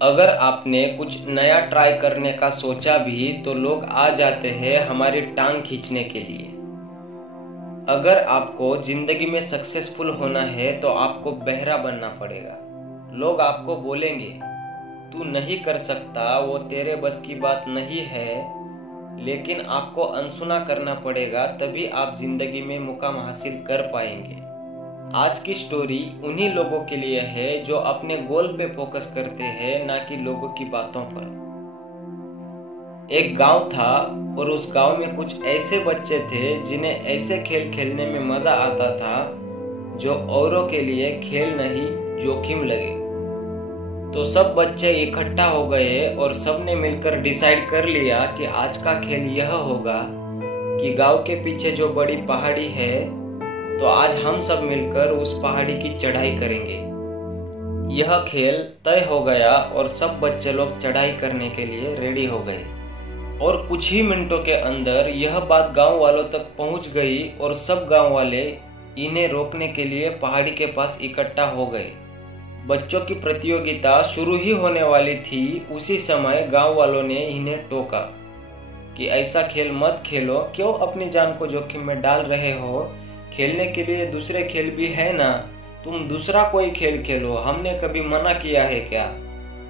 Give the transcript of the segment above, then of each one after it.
अगर आपने कुछ नया ट्राई करने का सोचा भी तो लोग आ जाते हैं हमारी टांग खींचने के लिए। अगर आपको जिंदगी में सक्सेसफुल होना है तो आपको बहरा बनना पड़ेगा। लोग आपको बोलेंगे तू नहीं कर सकता, वो तेरे बस की बात नहीं है, लेकिन आपको अनसुना करना पड़ेगा, तभी आप जिंदगी में मुकाम हासिल कर पाएंगे। आज की स्टोरी उन्हीं लोगों के लिए है जो अपने गोल पे फोकस करते हैं, ना कि लोगों की बातों पर। एक गांव था और उस गांव में कुछ ऐसे बच्चे थे जिन्हें ऐसे खेल खेलने में मजा आता था जो औरों के लिए खेल नहीं जोखिम लगे। तो सब बच्चे इकट्ठा हो गए और सबने मिलकर डिसाइड कर लिया कि आज का खेल यह होगा कि गांव के पीछे जो बड़ी पहाड़ी है, तो आज हम सब मिलकर उस पहाड़ी की चढ़ाई करेंगे। यह खेल तय हो गया और सब बच्चे लोग चढ़ाई करने के लिए रेडी हो गए। और कुछ ही मिनटों के अंदर यह बात गांव वालों तक पहुंच गई और सब गांव वाले इन्हें रोकने के लिए पहाड़ी के पास इकट्ठा हो गए। बच्चों की प्रतियोगिता शुरू ही होने वाली थी। उसी समय गांव वालों ने इन्हें टोका कि ऐसा खेल मत खेलो, क्यों अपनी जान को जोखिम में डाल रहे हो? खेलने के लिए दूसरे खेल भी है ना, तुम दूसरा कोई खेल खेलो, हमने कभी मना किया है क्या?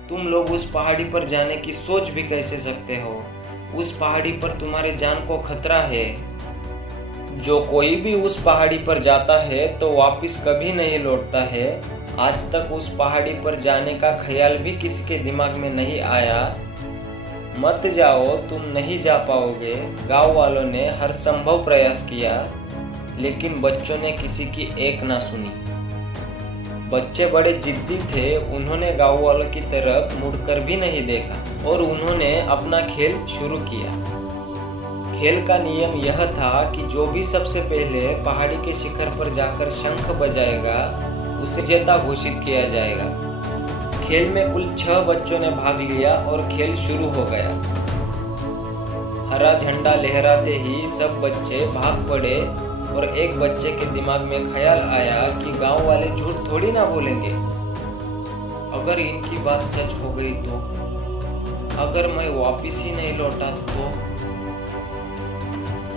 तुम लोग उस पहाड़ी पर जाने की सोच भी कैसे सकते हो? उस पहाड़ी पर तुम्हारी जान को खतरा है। जो कोई भी उस पहाड़ी पर जाता है तो वापस कभी नहीं लौटता है। आज तक उस पहाड़ी पर जाने का ख्याल भी किसी के दिमाग में नहीं आया। मत जाओ, तुम नहीं जा पाओगे। गांव वालों ने हर संभव प्रयास किया, लेकिन बच्चों ने किसी की एक ना सुनी। बच्चे बड़े जिद्दी थे, उन्होंने गांव वालों की तरफ मुड़कर भी नहीं देखा और उन्होंने अपना खेल शुरू किया। खेल का नियम यह था कि जो भी सबसे पहले पहाड़ी के शिखर पर जाकर शंख बजाएगा उसे विजेता घोषित किया जाएगा। खेल में कुल 6 बच्चों ने भाग लिया और खेल शुरू हो गया। हरा झंडा लहराते ही सब बच्चे भाग पड़े और एक बच्चे के दिमाग में ख्याल आया कि गांव वाले झूठ थोड़ी ना बोलेंगे। अगर इनकी बात सच हो गई तो, अगर मैं वापस ही नहीं लौटा तो?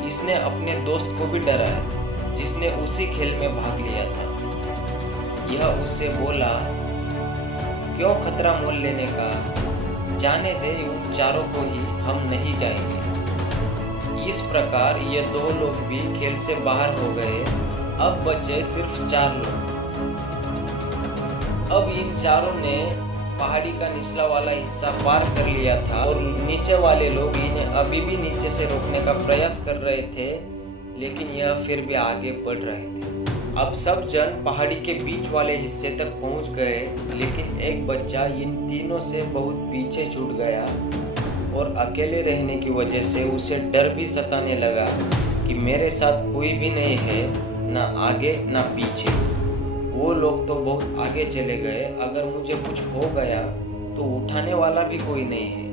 इसने अपने दोस्त को भी डराया जिसने उसी खेल में भाग लिया था। यह उससे बोला, क्यों खतरा मोल लेने का, जाने दे उन चारों को ही, हम नहीं जाएंगे। इस प्रकार ये 2 लोग भी खेल से बाहर हो गए। अब बचे सिर्फ 4 लोग। अब इन चारों ने पहाड़ी का निचला वाला हिस्सा पार कर लिया था और नीचे वाले लोग इन्हें अभी भी नीचे से रोकने का प्रयास कर रहे थे, लेकिन यह फिर भी आगे बढ़ रहे थे। अब सब जन पहाड़ी के बीच वाले हिस्से तक पहुंच गए, लेकिन एक बच्चा इन तीनों से बहुत पीछे छूट गया और अकेले रहने की वजह से उसे डर भी सताने लगा कि मेरे साथ कोई भी नहीं है, ना आगे ना पीछे। वो लोग तो बहुत आगे चले गए, अगर मुझे कुछ हो गया तो उठाने वाला भी कोई नहीं है।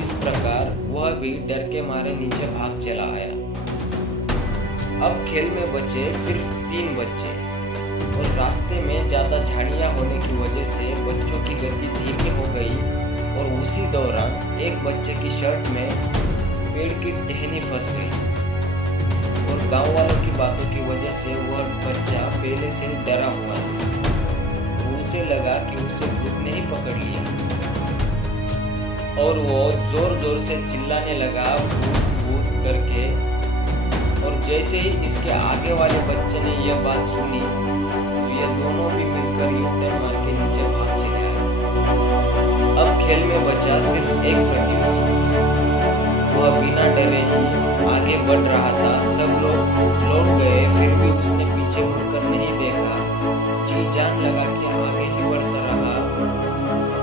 इस प्रकार वह भी डर के मारे नीचे भाग चला आया। अब खेल में बचे सिर्फ 3 बच्चे और रास्ते में ज्यादा झाड़ियां होने की वजह से बच्चों की गति धीमी हो गई और उसी दौरान एक बच्चे की शर्ट में पेड़ की टहनी फंस गई और गांव वालों की बातों की वजह से वह बच्चा पहले से डरा हुआ था। उसे लगा कि उसे भूत ने ही पकड़ लिया और वो जोर जोर से चिल्लाने लगा भूत भूत करके। और जैसे ही इसके आगे वाले बच्चे ने यह बात सुनी तो ये दोनों भी मिलकर यूटर्न मार के नीचे भाग चले आए। अब खेल में बचा सिर्फ एक प्रतियोगी। वह बिना डरे ही आगे बढ़ रहा था। सब लोग लौट गए, फिर भी उसने पीछे मुड़कर नहीं देखा। जी जान लगा कि आगे ही बढ़ता रहा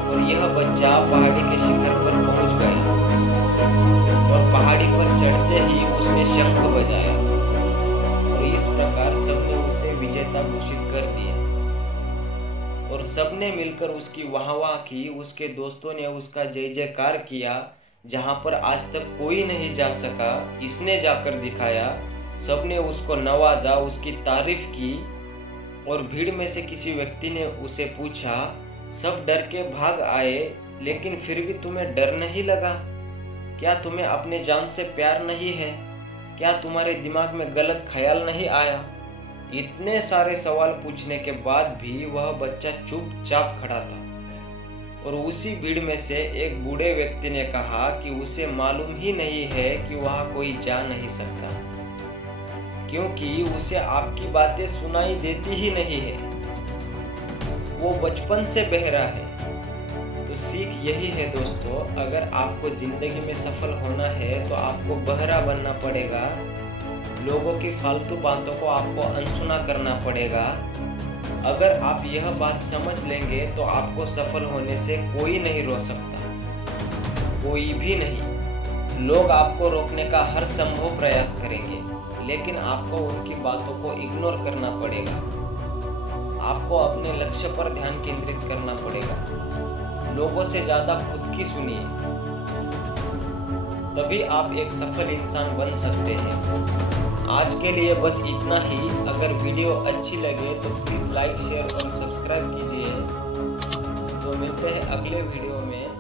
और यह बच्चा पहाड़ी के शिखर पर पहुंच गया और पहाड़ी पर चढ़ते ही उसने शंख बजाया और इस प्रकार सबने उसे विजेता घोषित कर दिया और सबने मिलकर उसकी वाहवाह की। उसके दोस्तों ने उसका जय जयकार किया। जहां पर आज तक कोई नहीं जा सका, इसने जाकर दिखाया। सबने उसको नवाजा, उसकी तारीफ की और भीड़ में से किसी व्यक्ति ने उसे पूछा सब डर के भाग आए, लेकिन फिर भी तुम्हें डर नहीं लगा? क्या तुम्हें अपने जान से प्यार नहीं है? क्या तुम्हारे दिमाग में गलत ख्याल नहीं आया? इतने सारे सवाल पूछने के बाद भी वह बच्चा चुपचाप खड़ा था। और उसी भीड़ में से एक बूढ़े व्यक्ति ने कहा कि उसे मालूम ही नहीं है कि वहां कोई जा नहीं सकता, क्योंकि उसे आपकी बातें सुनाई देती ही नहीं है। वो बचपन से बहरा है। तो सीख यही है दोस्तों, अगर आपको जिंदगी में सफल होना है तो आपको बहरा बनना पड़ेगा। लोगों की फालतू बातों को आपको अनसुना करना पड़ेगा। अगर आप यह बात समझ लेंगे तो आपको सफल होने से कोई नहीं रोक सकता, कोई भी नहीं। लोग आपको रोकने का हर संभव प्रयास करेंगे, लेकिन आपको उनकी बातों को इग्नोर करना पड़ेगा। आपको अपने लक्ष्य पर ध्यान केंद्रित करना पड़ेगा। लोगों से ज्यादा खुद की सुनिए, तभी आप एक सफल इंसान बन सकते हैं। आज के लिए बस इतना ही। अगर वीडियो अच्छी लगे तो प्लीज़ लाइक, शेयर और सब्सक्राइब कीजिए। तो मिलते हैं अगले वीडियो में।